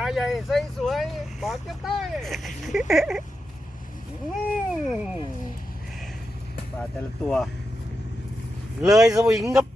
าใหญ่ไซส์สวยบอกจะได้ปลาแต่ละตัว เลยสวิงครับ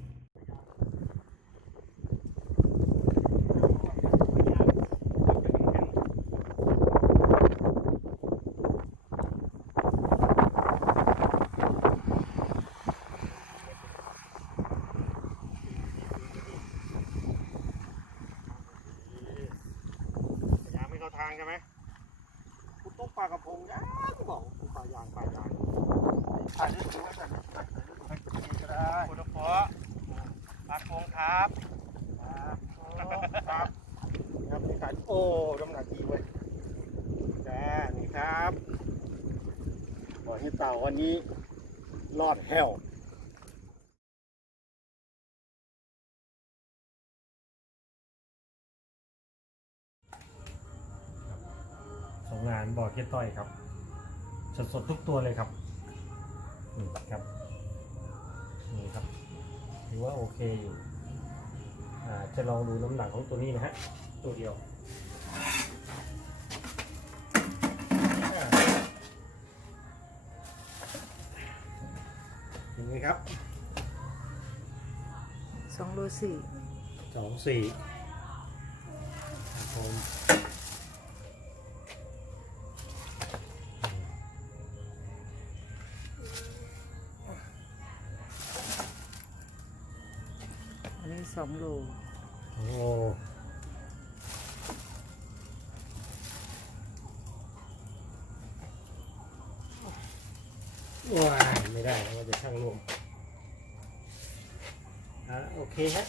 ยางไม่เข้าทาง ใช่ไหมคุณต้องปลากระพงยางบอกคุณปลายางปลายางถ่ายได้ดูไว้แบบถ่ายรูปให้คุณดีก็ได้คุณพอปลากระพงครับครับครับครับนี่ครับโอ้น้ำหนักดีเว้ยจ้านี่ครับบอกให้เต่าวันนี้รอดแห้ว งงานบ่อเทียต้อยครับสดสดๆทุกตัวเลยครับนี่ครับนี่ครับถือว่าโอเคอยู่อ่าจะลองดูน้ำหนักของตัวนี้นะฮะตัวเดียวอ่าเห็นไหมครับสองโลสี่สองสี่ผม นี้สองโลโอ้ว้ายไม่ได้แล้วว่าจะช่างรวมอะโอเคฮะ